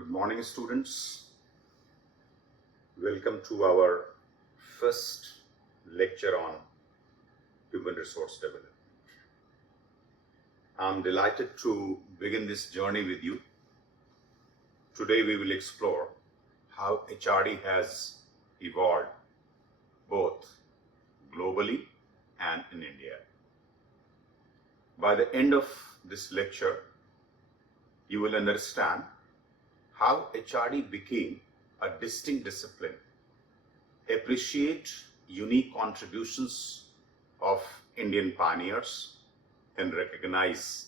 Good morning, students. Welcome to our first lecture on human resource development. I'm delighted to begin this journey with you. Today we will explore how HRD has evolved both globally and in India. By the end of this lecture, you will understand how HRD became a distinct discipline, appreciate unique contributions of Indian pioneers, and recognize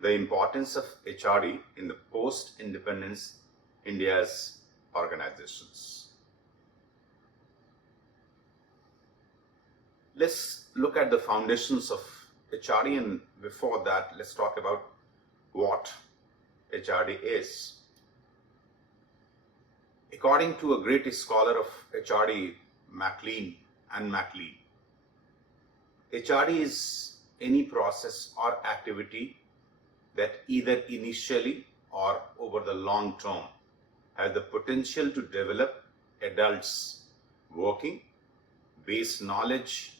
the importance of HRD in the post-independence India's organizations. Let's look at the foundations of HRD, and before that, let's talk about what HRD is. According to a great scholar of HRD, MacLean, HRD is any process or activity that either initially or over the long term has the potential to develop adults' working, base knowledge,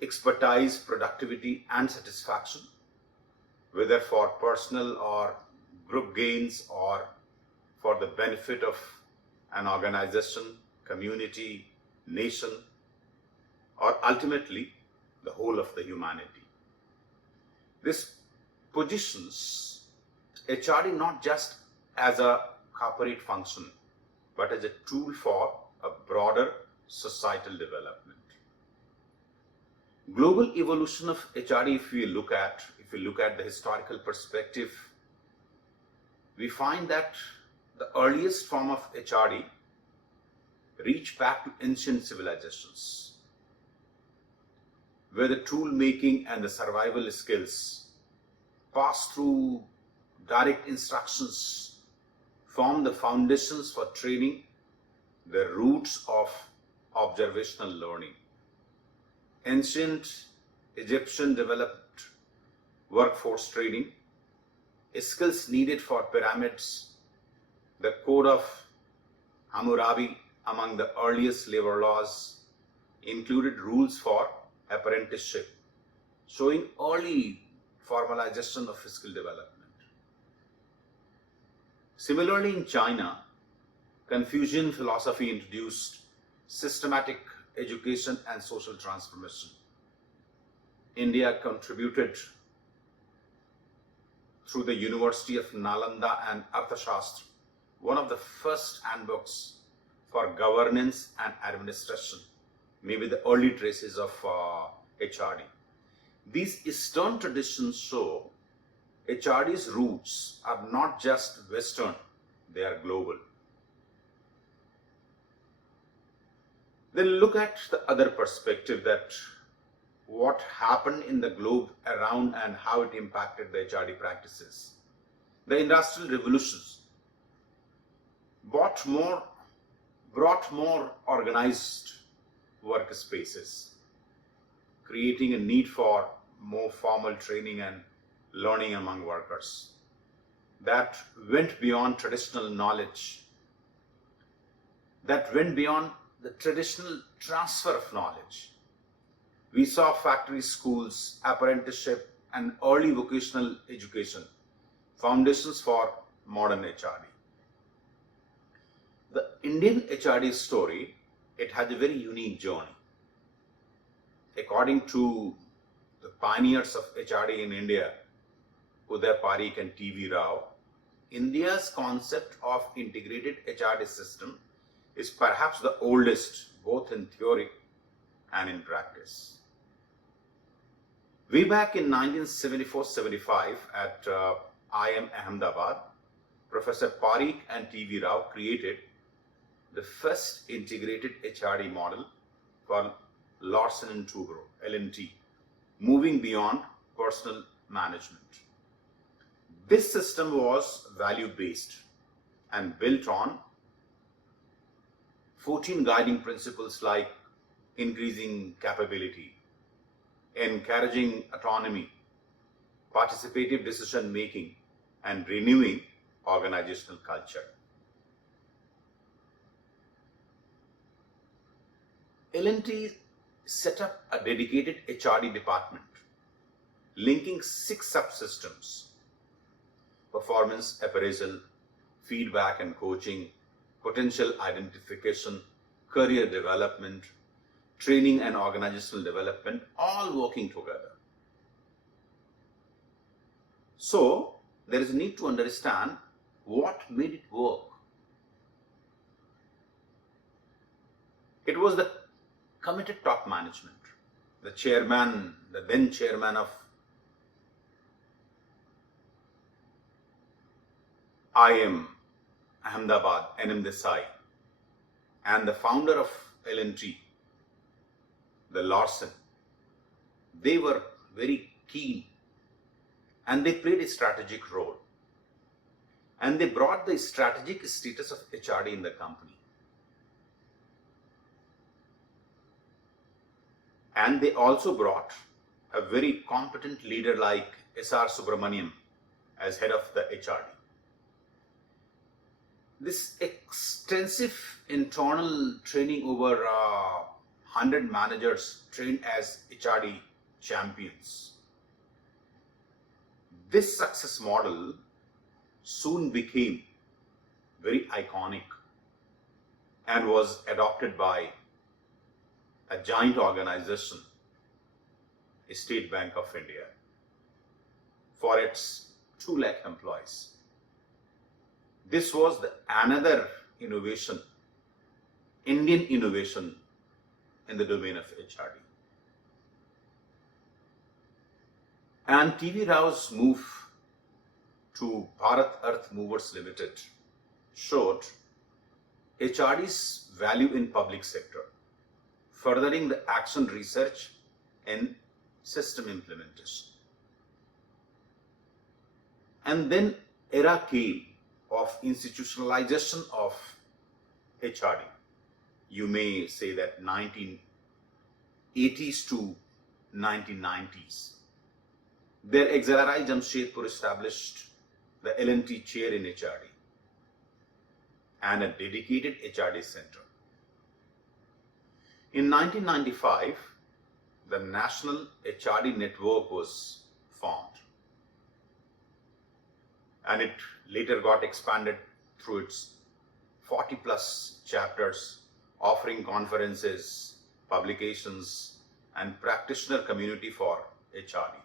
expertise, productivity, and satisfaction, whether for personal or group gains or for the benefit of an organization, community, nation, or ultimately the whole of the humanity. This positions HRD not just as a corporate function, but as a tool for a broader societal development. Global evolution of HRD, if we look at the historical perspective, we find that the earliest form of HRD reached back to ancient civilizations, where the tool making and the survival skills passed through direct instructions form the foundations for training, the roots of observational learning. Ancient Egyptian developed workforce training, skills needed for pyramids. The Code of Hammurabi, among the earliest labor laws, included rules for apprenticeship, showing early formalization of skill development. Similarly, in China, Confucian philosophy introduced systematic education and social transformation. India contributed through the University of Nalanda and Arthashastra, one of the first handbooks for governance and administration, maybe the early traces of HRD. These Eastern traditions show HRD's roots are not just Western, they are global. Then look at the other perspective, that what happened in the globe around and how it impacted the HRD practices. The Industrial Revolutions brought more organized workspaces, creating a need for more formal training and learning among workers that went beyond traditional knowledge, that went beyond the traditional transfer of knowledge. We saw factory schools, apprenticeship, and early vocational education, foundations for modern HRD. The Indian HRD story, it has a very unique journey. According to the pioneers of HRD in India, Pareek and T.V. Rao, India's concept of integrated HRD system is perhaps the oldest, both in theory and in practice. Way back in 1974-75 at IIM Ahmedabad, Professor Pareek and T.V. Rao created the first integrated HRD model for Larsen and Toubro, L&T, moving beyond personal management. This system was value-based and built on 14 guiding principles like increasing capability, encouraging autonomy, participative decision making, and renewing organizational culture. L&T set up a dedicated HRD department linking 6 subsystems: performance appraisal, feedback and coaching, potential identification, career development, training and organizational development, all working together. So, there is a need to understand what made it work. It was the committed top management. The chairman, the then chairman of IM Ahmedabad, NM Desai, and the founder of L&T, the Larsen, they were very keen and they played a strategic role. And they brought the strategic status of HRD in the company. And they also brought a very competent leader like S.R. Subramaniam as head of the HRD. This extensive internal training, over 100 managers trained as HRD champions. This success model soon became very iconic and was adopted by a giant organization, State Bank of India, for its 2 lakh employees. This was another innovation, Indian innovation in the domain of HRD. And TV Rao's move to Bharat Earth Movers Limited showed HRD's value in public sector, furthering the action research and system implementation. And then era came of institutionalization of HRD. You may say that 1980s to 1990s. There, XLRI Jamshedpur established the L&T chair in HRD and a dedicated HRD center. In 1995, the National HRD Network was formed, and it later got expanded through its 40 plus chapters, offering conferences, publications, and practitioner community for HRD.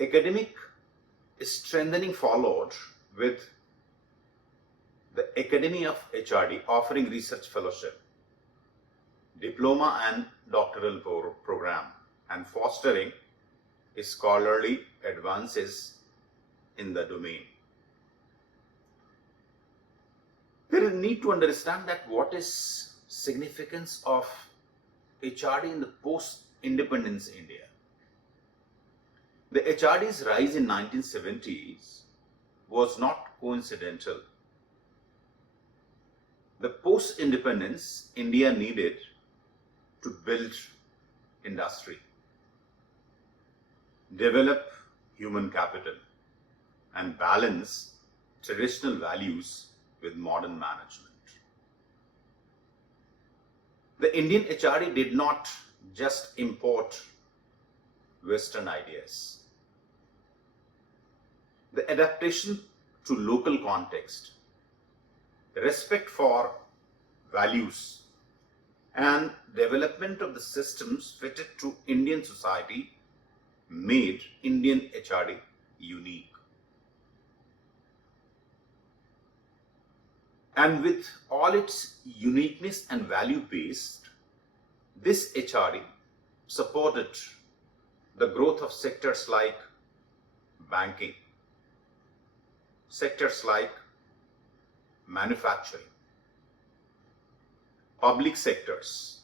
Academic strengthening followed with the Academy of HRD offering research fellowship, diploma and doctoral program, and fostering scholarly advances in the domain. There is a need to understand that what is significance of HRD in the post-independence India. The HRD's rise in 1970s was not coincidental. The post-independence India needed to build industry, develop human capital, and balance traditional values with modern management. The Indian HRD did not just import Western ideas. The adaptation to local context, respect for values, and development of the systems fitted to Indian society made Indian HRD unique. And with all its uniqueness and value-based, this HRD supported the growth of sectors like banking, sectors like manufacturing, public sectors.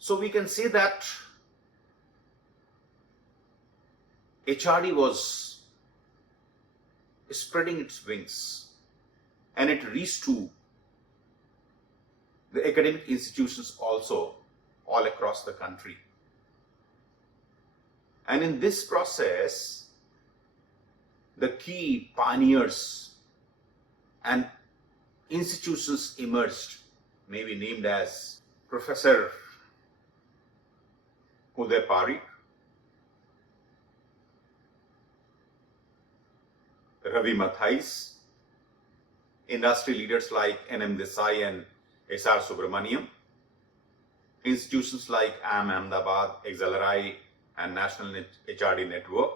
So we can say that HRD was spreading its wings and it reached to the academic institutions also all across the country. And in this process, the key pioneers and institutions emerged, may be named as Professor Pareek, Ravi Mathais, industry leaders like N.M. Desai and S.R. Subramaniam, institutions like IIM Ahmedabad, XLRI and National HRD Network.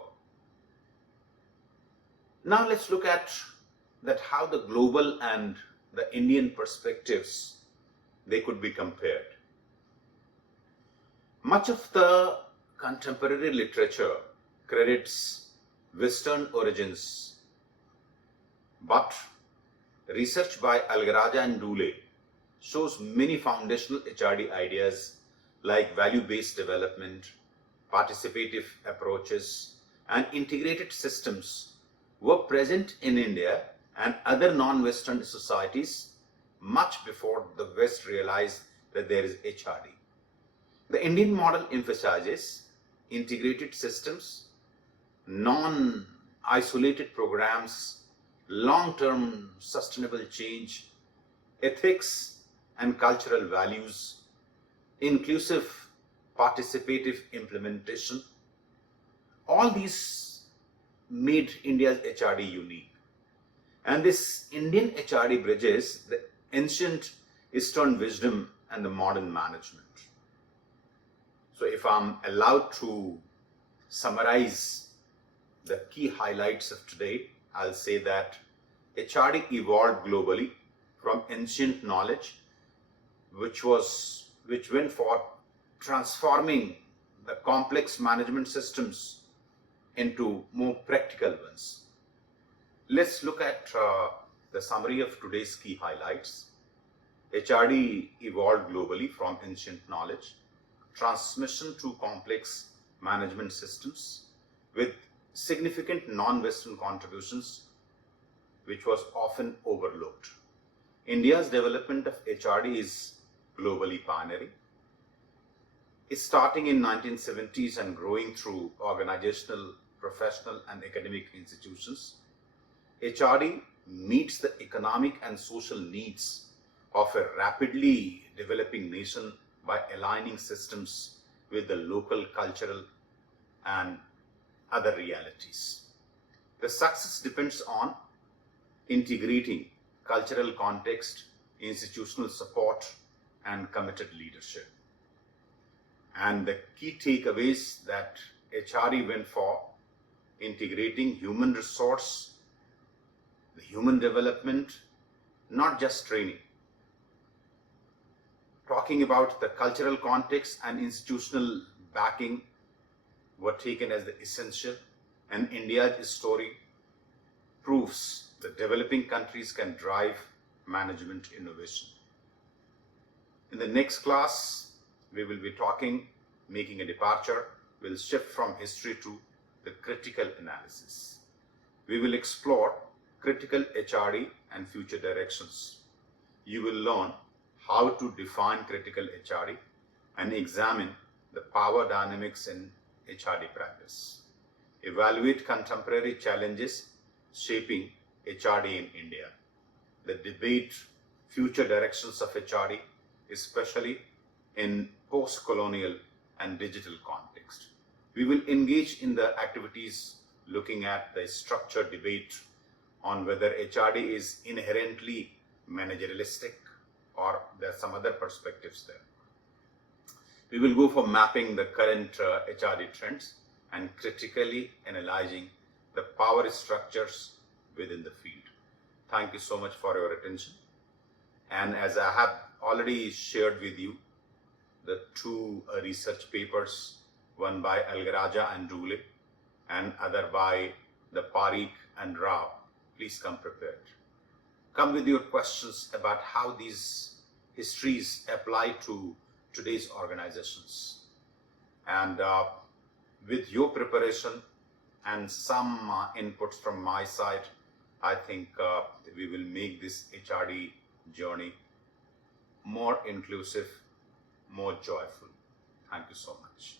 Now let's look at how the global and the Indian perspectives, they could be compared. Much of the contemporary literature credits Western origins, but research by Alagaraja and Dooley shows many foundational HRD ideas like value-based development, participative approaches, and integrated systems were present in India and other non-Western societies much before the West realized that there is HRD. The Indian model emphasizes integrated systems, non-isolated programs, long-term sustainable change, ethics and cultural values, inclusive participative implementation. All these made India's HRD unique. And this Indian HRD bridges the ancient Eastern wisdom and the modern management. So if I'm allowed to summarize the key highlights of today, I'll say that HRD evolved globally from ancient knowledge, which went for transforming the complex management systems into more practical ones. Let's look at the summary of today's key highlights. HRD evolved globally from ancient knowledge, transmission to complex management systems with significant non-Western contributions, which was often overlooked. India's development of HRD is globally pioneering. It's starting in 1970s and growing through organizational, professional and academic institutions. HRD meets the economic and social needs of a rapidly developing nation by aligning systems with the local cultural and other realities. The success depends on integrating cultural context, institutional support, and committed leadership. And the key takeaways that HRD went for: integrating human resource, the human development, not just training. Talking about the cultural context and institutional backing were taken as the essential, and India's story proves that developing countries can drive management innovation. In the next class, we will be making a departure. We'll shift from history to the critical analysis. We will explore critical HRD and future directions. You will learn how to define critical HRD and examine the power dynamics in HRD practice. Evaluate contemporary challenges shaping HRD in India. The debate future directions of HRD, especially in post-colonial and digital context. We will engage in the activities looking at the structured debate on whether HRD is inherently managerialistic or there are some other perspectives there. We will go for mapping the current HRD trends and critically analyzing the power structures within the field. Thank you so much for your attention. And as I have already shared with you the two research papers, one by Alagaraja and Dooley and other by the Pareek and Rao, please come prepared. Come with your questions about how these histories apply to today's organizations. And with your preparation and some inputs from my side, I think we will make this HRD journey more inclusive, more joyful. Thank you so much.